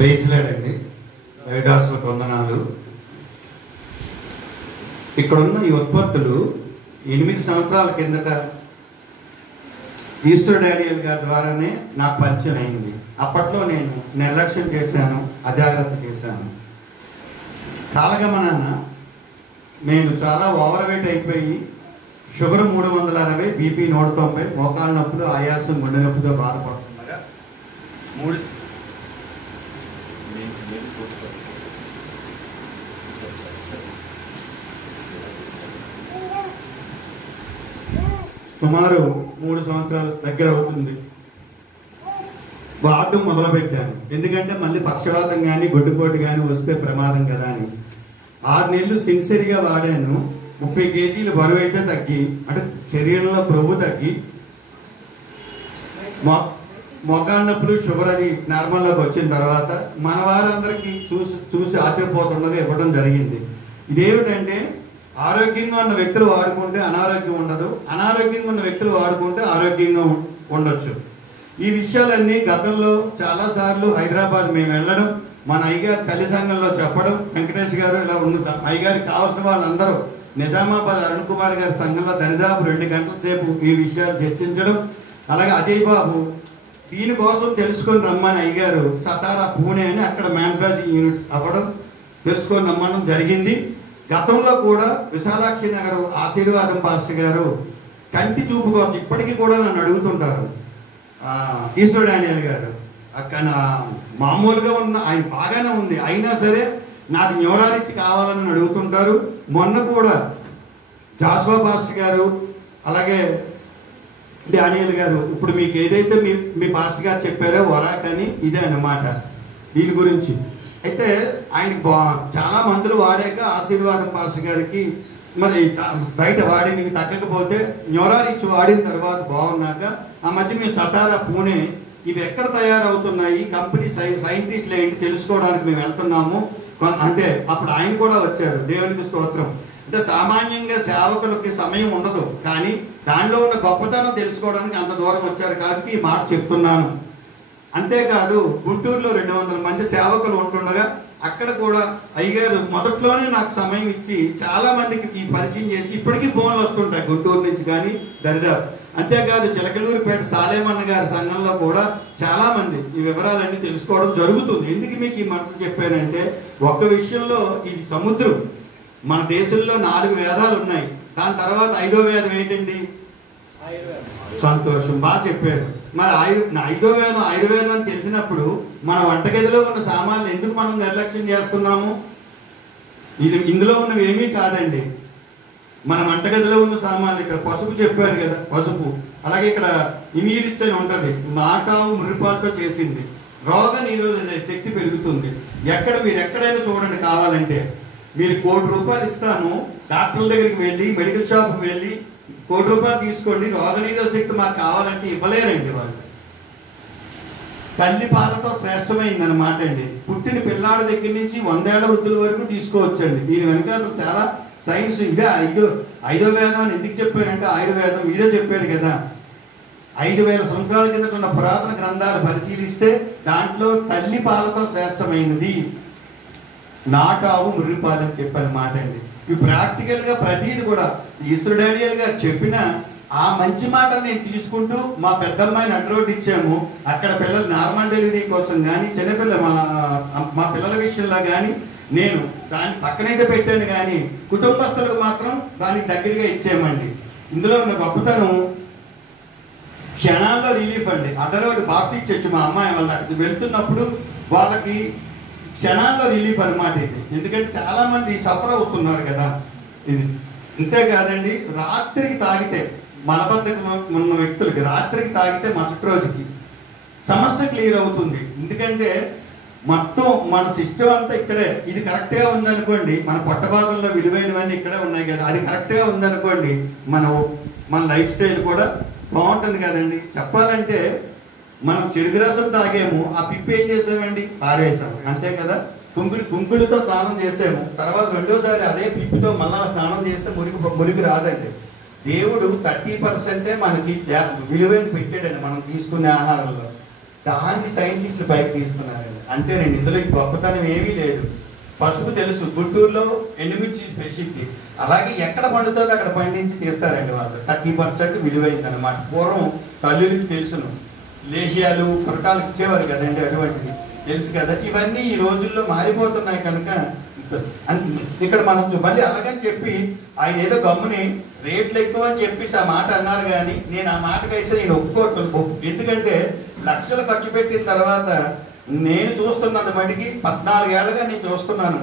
ప్రేజ్లాడండి దైవదాసులకు వందనాలు. ఇక్కడున్న ఈ ఉత్పత్తులు 8 సంవత్సరాల కిందట ఈశ్వర్ డానియల్ గారి ద్వారానే నాకు పరిచయం అయింది. అప్పట్లో నేను నిర్లక్ష్యం చేశాను, అజాగ్రత్త చేశాను. కాలగమనాన నేను చాలా ఓవర్ వెయిట్ అయిపోయి షుగర్ 360, బీపీ 190, మోకాళ్ళ నొప్పులు, ఆయాసం, గుండె నొప్పితో బాధపడుతుండగా సుమారు 3 సంవత్సరాల దగ్గర అవుతుంది వాడటం మొదలుపెట్టాను. ఎందుకంటే మళ్ళీ పక్షవాతం కానీ గుడ్డుపోటు కానీ వస్తే ప్రమాదం కదా అని 6 నెలలు సిన్సియర్గా వాడాను. 30 కేజీలు బరువు అయితే తగ్గి, అంటే శరీరంలో కొవ్వు తగ్గి, మోకాళ్ళ నొప్పులు, షుగర్ అది నార్మల్లోకి వచ్చిన తర్వాత మన వారందరికీ చూసి ఆశ్చర్యపోతుండగా ఇవ్వడం జరిగింది. ఇదేమిటంటే ఆరోగ్యంగా ఉన్న వ్యక్తులు వాడుకుంటే అనారోగ్యం ఉండదు, అనారోగ్యంగా ఉన్న వ్యక్తులు వాడుకుంటే ఆరోగ్యంగా ఉండొచ్చు. ఈ విషయాలన్నీ గతంలో చాలాసార్లు హైదరాబాద్ మేము వెళ్ళడం, మన అయ్యగారు తల్లి సంఘంలో చెప్పడం, వెంకటేష్ గారు ఇలా ఉన్న అయ్యగారికి కావాల్సిన వాళ్ళందరూ నిజామాబాద్ అరుణ్ కుమార్ గారి సంఘంలో దరిదాపు 2 గంటల సేపు ఈ విషయాలు చర్చించడం, అలాగే అజయ్ బాబు దీనికోసం తెలుసుకొని రమ్మని అయ్యగారు సతారా పూణే అని అక్కడ మ్యానుఫ్యాక్చరింగ్ యూనిట్స్ అవ్వడం తెలుసుకొని రమ్మడం జరిగింది. గతంలో కూడా విశాలాక్షి నగర్ ఆశీర్వాదం పాస్టర్ గారు కంటి చూపు కోసం ఇప్పటికీ కూడా నన్ను అడుగుతుంటారు. ఈశ్వర్ డానియల్ గారు అక్కడ మామూలుగా ఉన్న ఆయన బాగానే ఉంది, అయినా సరే నాకు న్యూరాలిచ్చి కావాలని అడుగుతుంటారు. మొన్న కూడా జాస్వా పాస్టర్ గారు అలాగే డానియల్ గారు ఇప్పుడు మీకు ఏదైతే మీ పాస్టర్ గారు చెప్పారో వరాక్ అని ఇదే అన్నమాట దీని గురించి. అయితే ఆయనకి చాలా మందులు వాడాక ఆశీర్వాదం పాస్టర్ గారికి మరి బయట వాడినవి తగ్గకపోతే న్యూరాలిచ్చి వాడిన తర్వాత బాగున్నాక ఆ మధ్య మేము సతారా పూణే ఇవి ఎక్కడ తయారవుతున్నాయి, కంపెనీ సైంటిస్టులు ఏంటి తెలుసుకోవడానికి మేము వెళ్తున్నాము అంటే అప్పుడు ఆయన కూడా వచ్చారు. దేవునికి స్తోత్రం. అంటే సామాన్యంగా సేవకులకి సమయం ఉండదు, కానీ దానిలో ఉన్న గొప్పతనం తెలుసుకోవడానికి అంత దూరం వచ్చారు కాబట్టి ఈ మాట చెప్తున్నాను. అంతేకాదు గుంటూరులో 200 మంది సేవకులు ఉంటుండగా అక్కడ కూడా అయ్యగారు మొదట్లోనే నాకు సమయం ఇచ్చి చాలా మందికి ఈ పరిచయం చేసి ఇప్పటికీ ఫోన్లు వస్తుంటాయి గుంటూరు నుంచి కానీ దరిదాపు. అంతేకాదు చిలకలూరుపేట సాలేమన్న గారి సంఘంలో కూడా చాలా మంది ఈ వివరాలన్నీ తెలుసుకోవడం జరుగుతుంది. ఎందుకు మీకు ఈ మాట చెప్పానంటే ఒక్క విషయంలో ఇది సముద్రం. మన దేశంలో 4 వేదాలు ఉన్నాయి, దాని తర్వాత 5వ వేదం ఏంటండి? సంతోషం. బాగా చెప్పారు. మరి 5వ వేదం ఆయుర్వేదం అని తెలిసినప్పుడు మన వంటగదిలో ఉన్న సామాన్లు ఎందుకు మనం నిర్లక్ష్యం చేస్తున్నాము? ఇందులో ఉన్నవి ఏమీ కాదండి. మన వంటగదిలో ఉన్న సామాన్లు ఇక్కడ పసుపు చెప్పారు కదా, పసుపు. అలాగే ఇక్కడ ఇమీరిచ్ అని ఉంటుంది, నాటావు మురిపాలతో చేసింది, రోగ నిరోధక శక్తి పెరుగుతుంది. మీరు ఎక్కడైనా చూడండి, కావాలంటే మీరు ₹1,00,00,000 ఇస్తాను, డాక్టర్ల దగ్గరికి వెళ్ళి మెడికల్ షాప్కి వెళ్ళి ₹1,00,00,000 తీసుకోండి, రోగనిరోధక శక్తి మాకు కావాలంటే ఇవ్వలేరండి వాళ్ళు. తల్లి పాలతో శ్రేష్టమైంది అన్నమాట అండి. పుట్టిన పిల్లాడి దగ్గర నుంచి 100 ఏళ్ల వృద్ధుల వరకు తీసుకోవచ్చండి. దీని వెనుక చాలా సైన్స్. ఇదే 5వ వేదం అని ఎందుకు చెప్పారంటే ఆయుర్వేదం ఇదే చెప్పారు కదా. 5,000 సంవత్సరాల కిందట ఉన్న పురాతన గ్రంథాలు పరిశీలిస్తే దాంట్లో తల్లి పాలతో శ్రేష్టమైనది నాటావు ముర్రిపాలు అని చెప్పారు మాట అండి. ఇవి ప్రాక్టికల్గా ప్రతిది కూడా ఈశ్వర్ డానియల్ గారు చెప్పిన ఆ మంచి మాట నేను తీసుకుంటూ మా పెద్దమ్మాయిని అడ్రోడ్ ఇచ్చాము. అక్కడ పిల్లలు నార్మల్ డెలివరీ కోసం కానీ మా పిల్లల విషయంలో కానీ నేను దాని పక్కనైతే పెట్టాను, కానీ కుటుంబస్తులకు మాత్రం దానికి దగ్గరగా ఇచ్చామండి. ఇందులో ఉన్న గొప్పతనం క్షణాల్లో రిలీఫ్ అండి. అదరోడ్ బాప్టిస్ట్ చర్చ్ మా అమ్మాయి వాళ్ళకి వెళ్తున్నప్పుడు వాళ్ళకి క్షణాల్లో రిలీఫ్ అనమాట ఇది. ఎందుకంటే చాలా మంది సఫర్ అవుతున్నారు కదా ఇది. అంతేకాదండి, రాత్రికి తాగితే మలబద్ధకం ఉన్న వ్యక్తులకి రాత్రికి తాగితే మరుసటి రోజుకి సమస్య క్లియర్ అవుతుంది. ఎందుకంటే మొత్తం మన సిస్టమ్ అంతా ఇక్కడే. ఇది కరెక్ట్గా ఉందనుకోండి, మన పొట్ట భాగంలో విలువైనవన్నీ ఇక్కడే ఉన్నాయి కదా, అది కరెక్ట్గా ఉందనుకోండి మన లైఫ్ స్టైల్ కూడా బాగుంటుంది కదండి. చెప్పాలంటే మనం చెరుకు రసం తాగేము, ఆ పిప్పి ఏం చేసామండి? పారేసాము, అంతే కదా. కుంకుడితో స్నానం చేసాము, తర్వాత రెండోసారి అదే పిప్పితో మళ్ళా స్నానం చేస్తే మురికి రాదండి. దేవుడు 30% మనకి విలువైన పెట్టాడండి మనం తీసుకునే ఆహారంలో. దాన్ని సైంటిస్టులు పైకి తీస్తున్నారండి. అంటే నేను ఇందులో గొప్పతనం ఏమీ లేదు. పసుపు తెలుసు, గుంటూరులో ఎండుమిర్చి ప్రసిద్ధి. అలాగే ఎక్కడ పండుతుందో అక్కడ పండించి తీస్తారండి వాళ్ళు. 30% విలువైంది అనమాట. పూర్వం తల్లులకి తెలుసును, లేహ్యాలు పురకాలకు ఇచ్చేవారు కదండి, అటువంటిది తెలుసు కదా. ఇవన్నీ ఈ రోజుల్లో మారిపోతున్నాయి కనుక ఇక్కడ మనం మళ్ళీ అలాగని చెప్పి ఆయన ఏదో గమ్ముని రేట్లు ఎక్కువ అని చెప్పేసి ఆ మాట అన్నారు. కానీ నేను ఆ మాటకైతే నేను ఒప్పుకోవట్లేదు. ఎందుకంటే లక్షలు ఖర్చు పెట్టిన తర్వాత నేను చూస్తున్నది మటుకి 14 ఏళ్ళగా నేను చూస్తున్నాను.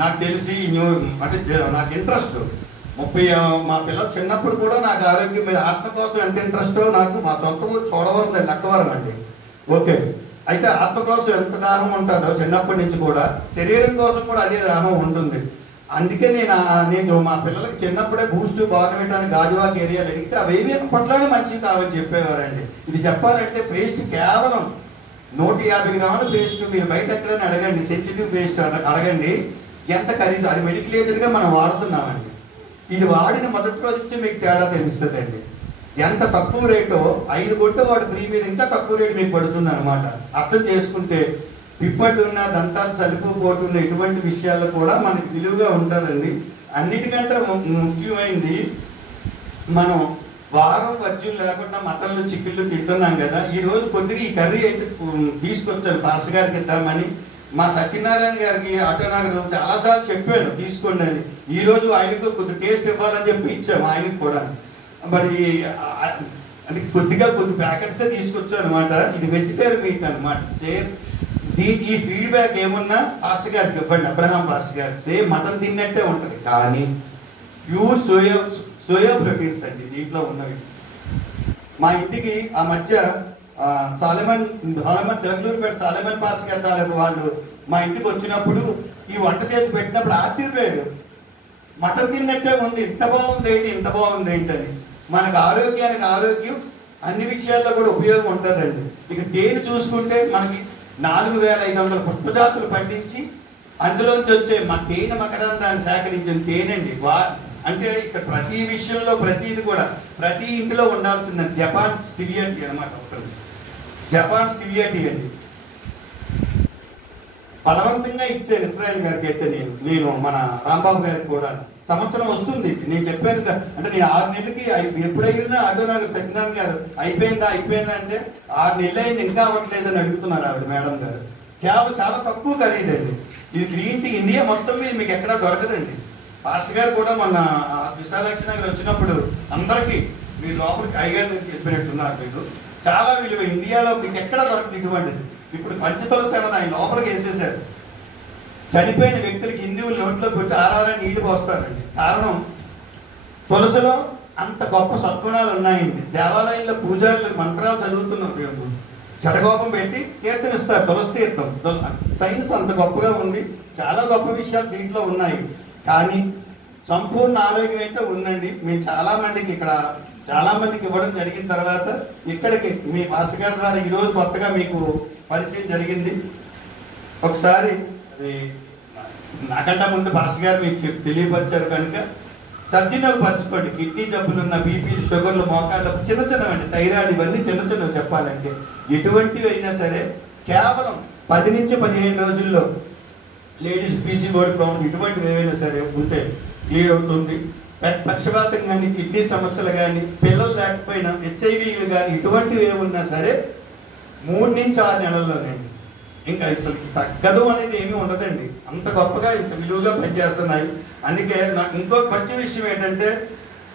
నాకు తెలిసి అంటే నాకు ఇంట్రెస్ట్ 30 మా పిల్లలు చిన్నప్పుడు కూడా నాకు ఆరోగ్యం మీద ఆత్మ కోసం ఎంత ఇంట్రెస్టో నాకు మా సొంత ఊరు చూడవరం లెక్కవరం అండి. ఓకే, అయితే ఆత్మ కోసం ఎంత దాహం ఉంటుందో చిన్నప్పటి నుంచి కూడా శరీరం కోసం కూడా అదే దాహం ఉంటుంది. అందుకే నేను మా పిల్లలకి చిన్నప్పుడే బూస్ట్ బాగుపెట్టడానికి గాజువాక్ ఏరియాలు అడిగితే అవేవి అప్పట్లోనే మంచివి కావని చెప్పేవారండి. ఇది చెప్పాలంటే పేస్ట్ కేవలం 150 గ్రాముల పేస్ట్ మీరు బయట ఎక్కడైనా అడగండి, సెన్సిటివ్ పేస్ట్ అడగండి ఎంత ఖరీదు. అది మెడికల్ ఏజ్గా మనం వాడుతున్నామండి. ఇది వాడిన మొదటి రోజు నుంచి మీకు తేడా తెలుస్తుందండి. ఎంత తక్కువ రేటో 5 కొంటే వాడు ఫ్రీ మీద ఇంకా తక్కువ రేటు మీకు పడుతుంది అనమాట. అర్థం చేసుకుంటే పిప్పళ్ళు ఉన్న దంతాలు సలుపు పోటున్న ఇటువంటి విషయాలు కూడా మనకి విలువగా ఉంటుందండి. అన్నిటికంటే ముఖ్యమైనది మనం వారం వర్జ్యం లేకుండా మటన్లు చికెన్లు తింటున్నాం కదా. ఈ రోజు కొద్దిగా ఈ కర్రీ అయితే తీసుకొచ్చాను పాస్ గారికి ఇద్దామని. మా సత్యనారాయణ గారికి ఆటోనగర్ చాలాసార్లు చెప్పాను తీసుకోండి అని. ఈ రోజు ఆయనకు కొద్ది టేస్ట్ ఇవ్వాలని చెప్పి ఇచ్చాము ఆయనకు కూడా. మరి అంటే కొద్ది ప్యాకెట్స్ తీసుకొచ్చాను అనమాట. ఇది వెజిటేరియన్ మీట్ అనమాట. సేమ్ దీనికి ఫీడ్బ్యాక్ ఏమున్నా పాస్ గారికి ఇవ్వండి, అబ్రహాం పాస్ గారికి. సేమ్ మటన్ తిన్నట్టే ఉంటుంది కానీ ప్యూర్ సోయా ప్రోటీన్స్ అండి దీంట్లో ఉన్నవి. మా ఇంటికి ఆ మధ్య సాలమన్ జగలూరుపేట సాలమన్ పాస్ గారు వాళ్ళు మా ఇంటికి వచ్చినప్పుడు ఈ వంట చేసి పెట్టినప్పుడు ఆశ్చర్యపోయారు. మటన్ తిన్నట్టే ఉంది, ఇంత బాగుంది ఏంటి, ఇంత బాగుంది ఏంటి అని. మనకు ఆరోగ్యానికి ఆరోగ్యం అన్ని విషయాల్లో కూడా ఉపయోగం ఉంటుందండి. ఇక తేనె చూసుకుంటే మనకి 4500 పుష్పజాతులు పండించి అందులోంచి వచ్చే మా తేనె మకరందాన్ని సేకరించిన తేనండి. అంటే ఇక్కడ ప్రతి విషయంలో ప్రతిది కూడా ప్రతి ఇంటిలో ఉండాల్సిందని జపాన్ స్టివియా టీ అనమాట. ఒకటి జపాన్ స్టివియా టీ అండి. బలవంతంగా ఇచ్చాను ఇస్రాయల్ గారికి అయితే నేను మన రాంబాబు గారికి కూడా. సంవత్సరం వస్తుంది నేను చెప్పాను అంటే నేను 6 నెలలకి ఎప్పుడైనా ఆటోనగర్ సత్యనారాయణ గారు అయిపోయిందా అంటే 6 నెలలు అయింది ఇంకా అవ్వట్లేదని అడుగుతున్నారు ఆవిడ మేడం గారు. కేవలం చాలా తక్కువ ఖరీదండి. ఇది గ్రీన్ టీ ఇండియా మొత్తం మీద మీకు ఎక్కడా దొరకదండి. పాస్ గారు కూడా మొన్న విశాలాక్షి నగర్ వచ్చినప్పుడు అందరికీ మీరు లోపలికి అయ్యగారు చెప్పినట్టున్నారు. మీకు చాలా విలువ ఇండియాలో మీకు ఎక్కడ దొరకదు ఇటువంటిది. ఇప్పుడు పంచతులసి అన్నది ఆయన లోపలికి వేసేసారు. చనిపోయిన వ్యక్తులకి హిందువులు నోట్లో పెట్టి ఆరారని నీళ్లు పోస్తారండి. కారణం తులసిలో అంత గొప్ప సద్గుణాలు ఉన్నాయండి. దేవాలయంలో పూజారులు మంత్రాలు చదువుతున్న చెడగోపం పెట్టి తీర్థం ఇస్తారు, తులసి తీర్థం. సైన్స్ అంత గొప్పగా ఉంది, చాలా గొప్ప విషయాలు దీంట్లో ఉన్నాయి. కానీ సంపూర్ణ ఆరోగ్యం అయితే ఉందండి. మేము చాలామందికి ఇవ్వడం జరిగిన తర్వాత ఇక్కడికి మీ పాస్ గారి ద్వారా ఈరోజు కొత్తగా మీకు పరిచయం జరిగింది. ఒకసారి అది నాకంటే ముందు పాస్ గారు మీకు తెలియపరిచారు కనుక సద్వినియోగపరచుకోండి. కిడ్నీ జబ్బులు ఉన్న బీపీలు, షుగర్లు, మోకాళ్ళు చిన్నవండి, థైరాయిడ్, ఇవన్నీ చిన్నవి చెప్పాలంటే ఎటువంటివి అయినా సరే కేవలం 10 నుంచి 15 రోజుల్లో లేడీస్ పీసీఓడి ప్రాబ్లం ఇటువంటివి ఏవైనా సరే ఉంటే క్లియర్ అవుతుంది. పక్షపాతం కానీ, కిడ్నీ సమస్యలు కానీ, పిల్లలు లేకపోయినా హెచ్ఐవీలు కానీ ఇటువంటివి ఏమున్నా సరే 3 నుంచి 6 నెలల్లోనండి. ఇంకా అసలు తగ్గదు అనేది ఏమీ ఉండదండి. అంత గొప్పగా ఇంత విలువగా పనిచేస్తున్నాయి. అందుకే నాకు ఇంకో మంచి విషయం ఏంటంటే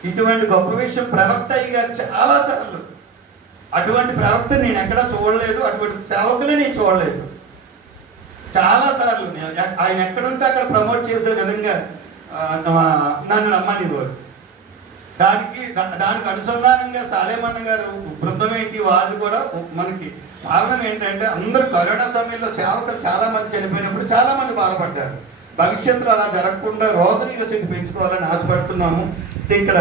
ఇటువంటి గొప్ప విషయం ప్రవక్త అయ్య గారు చాలాసార్లు అటువంటి ప్రవక్త నేను ఎక్కడా చూడలేదు, అటువంటి సేవకులే నేను చూడలేదు. చాలాసార్లు ఆయన ఎక్కడుంటే అక్కడ ప్రమోట్ చేసే విధంగా నన్ను రమ్మనివ్వరు. దానికి అనుసంధానంగా సాలేమన్న గారు బృందం ఏంటి వాళ్ళు కూడా మనకి కారణం ఏంటంటే అందరూ కరోనా సమయంలో సేవకులు చాలా మంది చనిపోయినప్పుడు చాలా మంది బాధపడ్డారు. భవిష్యత్తులో అలా జరగకుండా రోగనిరోధక పెంచుకోవాలని ఆశపడుతున్నాము. ఇక్కడ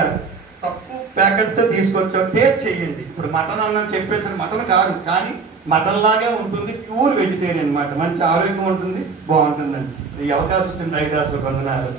తక్కువ ప్యాకెట్స్ తీసుకొచ్చాం, టేస్ట్ చేయండి. ఇప్పుడు మటన్ అన్నం చెప్పేసి మటన్ కాదు కానీ మటన్ లాగే ఉంటుంది, ప్యూర్ వెజిటేరియన్ అన్నమాట. మంచి ఆరోగ్యం ఉంటుంది, బాగుంటుందండి. ఈ అవకాశం వచ్చింది. 5 వందనాలు.